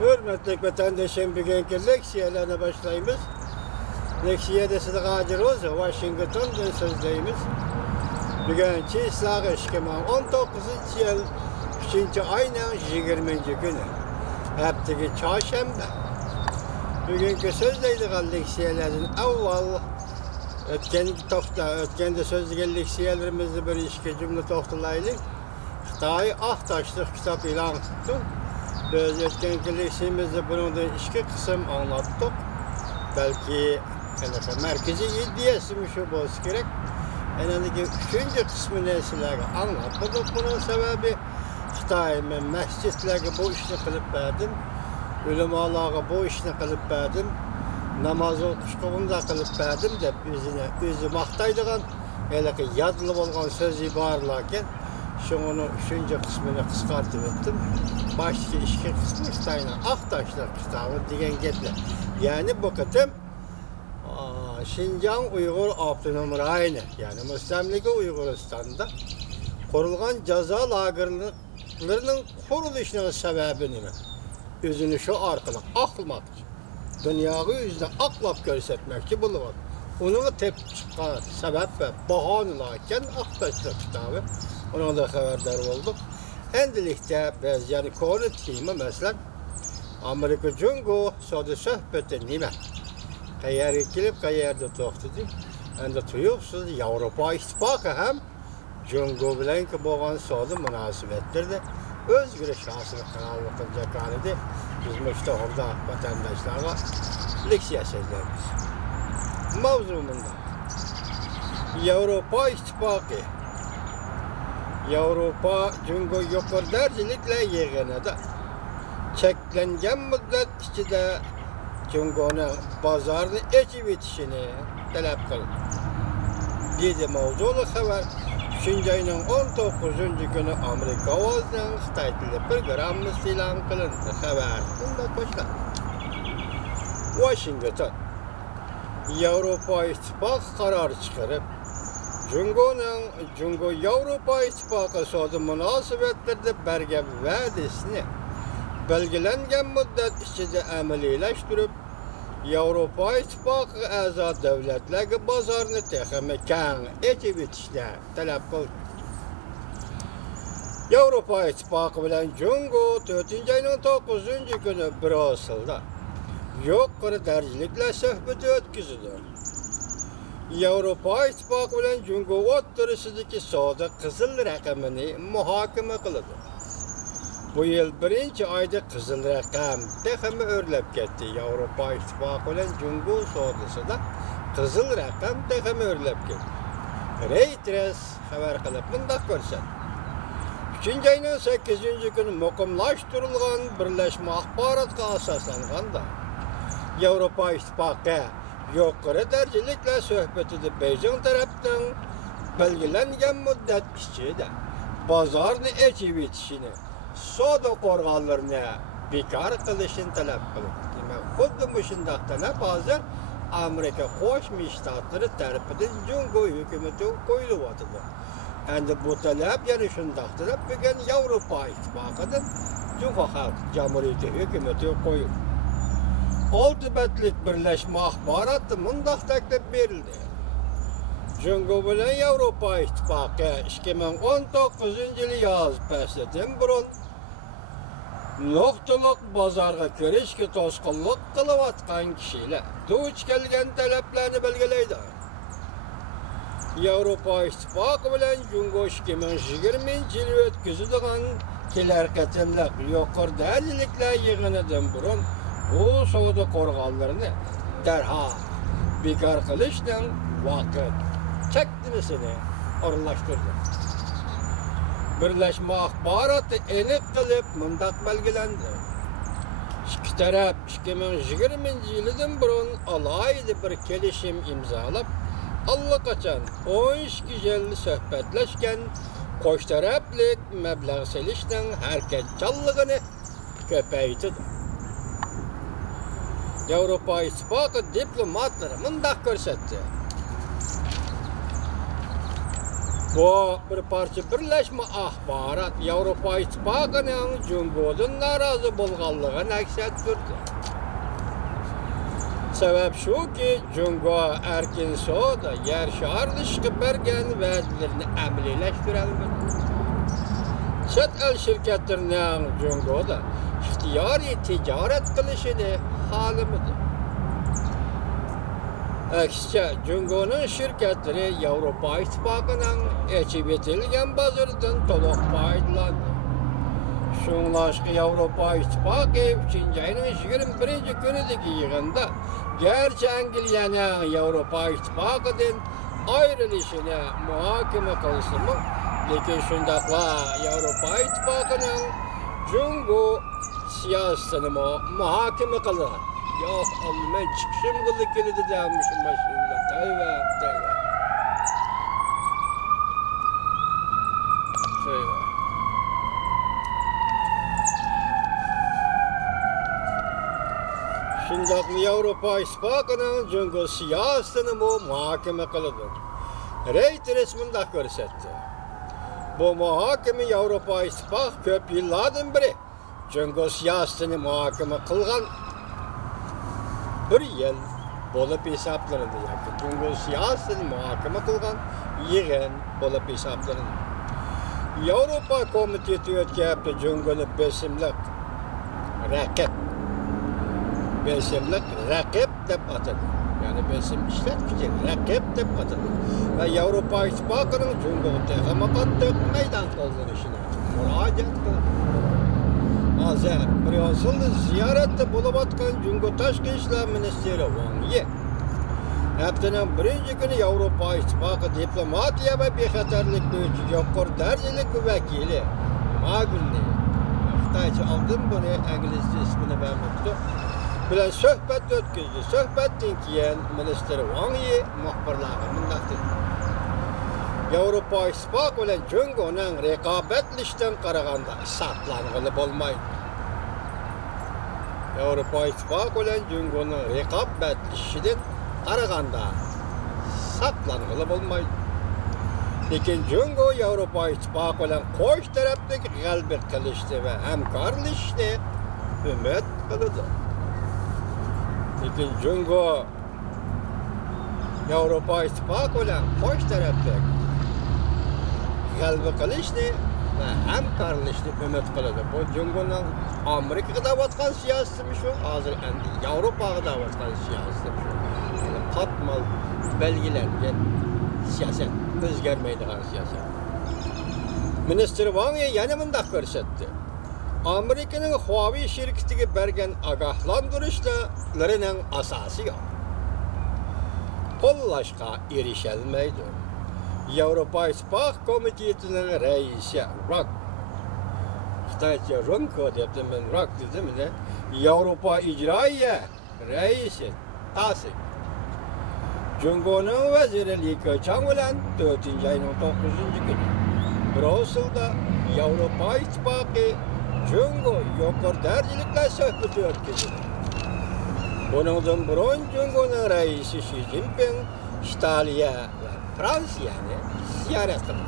Hürmetli vatandaşım bugünkü leksiyelerine başlayımız. Leksiyede size Kadir Oza, Washington'dan sözdeyimiz. Bugünkü İslahı 2019 yıl 3. ayının 20. günü. Hepteki çarşamba. Bugünkü sözdeydik leksiyelerin evvel ötken de sözlü leksiyelerimizi bir iki cümle toxtalaydık. Xitay Ahtaşlıq kitap ilan tuttu. Biz ötkenki leksiyemizde bunun da iki kısım anlattık. Belki merkezi iddiası şu olsa gerek. Enindeki üçüncü kısmı nesileri anlatmadık. Bunun sebebi Xitay mescitlerine bu işini kılıp verdim. Ulemalara bu işini kılıp verdim. Namazı okuştuğunda kılıp verdim de bizi maktaydıgan, hele ki yazılı olan söz ibarlarken şunu üçüncü kısmını kıskartıp ettim. Başka iki kısmı Xitay'ın Ahtaşlıq kitabı diyen getler. Yani bu kıtım Şinjan Uygur Abdunum Rayni, yani Müslimligi Uyguristan'da kurulgan ceza lagerlerinin kuruluşunun sebebini özünü şu arkalı akılmak için, dünyayı yüzüne aklap görsetmekçi buluyor. Onun tepkiçiğe sebep ve bahanılarken Ahtaşlıq kitabı, onun da haberdar olduk. Endilikte biz yani konu timi mesela Amerika Cungo soda sohbeti nime? Kayar kilip kayarda toxtudu. Anda tuyuqsuz Avrupa İttifaqı hem Cungo bilen ki boğan soda münasibetlerdi. Özgür şahsını kanallı kılacak halde biz işte orada vatandaşlara leksiya sözlerimiz. Mavzumunda Avrupa İttifaqı Avrupa Cungo yukarı dercilikle yığınıda çeklengen müddet içinde Cungo'nun pazarını açıp bitişini talep kıldı. Dedi mevzulu haber 3. ayının 19. günü Amerika ovasının Xitay tilli programı ilan kılındı haber. Bunda başka. Washington Avrupa İttifaqı karar çıkarıp Cungo Avrupa İttifaqı sodu münasibetlerde berge vədisini belgilengen müddet içinde əmeliləşdirib Avrupa İttifaqı əza devletleri bazarını texmi kən etib etişdə tələb qıldı. Avrupa İttifaqı bilen Cungo 4. ayının 9. günü Brüssel'da yuqarı dərciliklə söhbəti ötküzüdü. Avrupa İttifaqı bilen Cungo o'ttirishidagi savdo qizil raqamini muhokama qiladi. Bu yıl 1. ayda qizil raqam texmi o'rlab ketdi. Avrupa İttifaqı bilen Cungo savdosida qizil raqam texmi o'rlab ketdi. Reuters xabar qilib bundaq ko'rsatdi. 3. ayının 8. günü muqimlashtirilgan birlashma axborotga asoslanganda Avrupa İttifaqı yuqarı derecelikle söhbetide Beijing tarafından belgilengen müddet içinde pazarını açıp bitişini, soda qorğanlarını bekar qilishini talep qildi. Demek, xuddi mushundaq talep hozir Amerika Qo'shma Shtatlari tarafidan Cungo hukumati qo'yilyapti. Endi bu talep yana shundaq talep bugun Avrupa İttifaqıdan Cungo Xalq Cumhuriyeti hukumati qo'yib. Oltibetlik birleşme axbaratı mundaq taklif verildi. Cungo bilen Avrupa İttifaqı 2019 yılı yaz fəslidən burun noktalık bazarga kirişki to'sqinlik qilib atgan kishilar duch kelgan talablarni belgilaydi. Avrupa İttifaqı bilen Cungo 2020 yılı o'tkazilgan kelar qatimliq yuqori darajaliklar yig'inidan burun bu savdo qorğanlarını derhal bekar qilishdan vaqt chektinisini o'rinlashtirdi. Birleşme axboroti aniq qilib mundaq belgilendi. İki taraf 2020 yıldan burun alayda bir kelishim imzolab, allaqachon 12 yil suhbatlashgan qo'sh taraflik mablag' selishning harakatchanligini ko'paytirdi. Avrupa İttifaqı diplomatları mundaq ko'rsatdi. Bu bir parça birleşme ahbarat Avrupa İttifakı'nın Cumhur'dan narazı bolğanlığına aksiyet durdu. Sebep şu ki Cumhur erkin soğuda yer şarlışkı bergen vəzirlerini əmlileştirilmedi. Çet el şirketlerinin Cumhur'da ihtiyari ticaret kılışını halimidi. Aksice Cumhur'un şirketleri Avrupa İttifakı'nın geçip etilgen bazarından toluk faydalandı. Şunlaşkı Avrupa İttifakı 3. ayının 21. günüdeki yığında gerçi Anglia'nın Avrupa İttifakı'nın ayrılışını muhakeme kılsın mı? Lekin şundakla Avrupa İttifakı'nın Cumhur siyasetini muhakeme kılır. Yok oğlum ben çıkışım kılık kilidi denmişim başında. Teyve, teyve. Teyve. Şundaklı Avrupa İttifakı'nın Cumhur siyasetini muhakeme kılıdır. Reyt resminde görsetti. Bu muhakeme Avrupa İttifakı köp yıllardan beri Cumhur siyasetini muhakeme kılgan bir yıl bolup hesaplandı. Cumhur siyasetini muhakeme kılgan yığın bolup hesaplandı. Avrupa Komiteti ötkəpti Cumhur'un besimlik rakip dep atadı. Yani besim işletmeci rakip dep atadı. Ve Avrupa İttifakı'nın Cumhur'da hamakat meydan kaldırışına müracaat kıldı. Hazır bir yolsuzlu ziyarette bulup atkan Cumhur Taşkı İşler Ministeri Wang Yi. Haftanın birinci günü Avrupa İttifakı diplomatiya ve bexatarlik büyücü yukarı derecelik vekili Magulni. Xitayca aldım bunu, İngilizce ismini vermekti. Bilen söhbet ötküzdü. Söhbetten keyin Ministeri Wang Yi muhbirlarga mundaq dedi. Avrupa İttifakı bilen Cumhur'un rekabetleşten qaraganda satlangılı bolmaydı. Avrupa İttifakı bilen Cumhur'un rekabetleşinden qaraganda satlangılı bolmaydı. Lekin Cumhur Avrupa İttifakı bilen qo'sh tarafdagi g'alaba qilishni ve hamkorlashni umid qiladi. Lekin Cumhur Avrupa İttifakı bilen qo'sh tarafdagi g'alaba qilishni ve hamkorlashni umid qiladi. Bu Cumhurning Amerikaga davatgan siyosati shu, hozir endi Avropaga davatgan siyosati shu. Qatmal belgilengan siyaset, o'zgarmaydigan siyaset. Minister Wang Yi yana mundaq ko'rsatdi. Amerikaning Huawei şirketiga bergan ogohlantirishlarning asosi yo'q. Qo'llashga erishalmaydi. Avrupa İttifakı Komitetining raisi Rak. Xitoycha Runko debdi, men Rak dedim ne? Avrupa icraiya raisi Tasik. Cumhur'un vaziri Li Keqiang bilan 4. ayning 9. günü Brüssel'da Avrupa İttifakı Cumhur yuqori darajaliklar suhbati o'tkazdi. Buningdan burun Cumhur'un raisi Xi Jinping İtalya ve Fransiyani ziyorat qildi.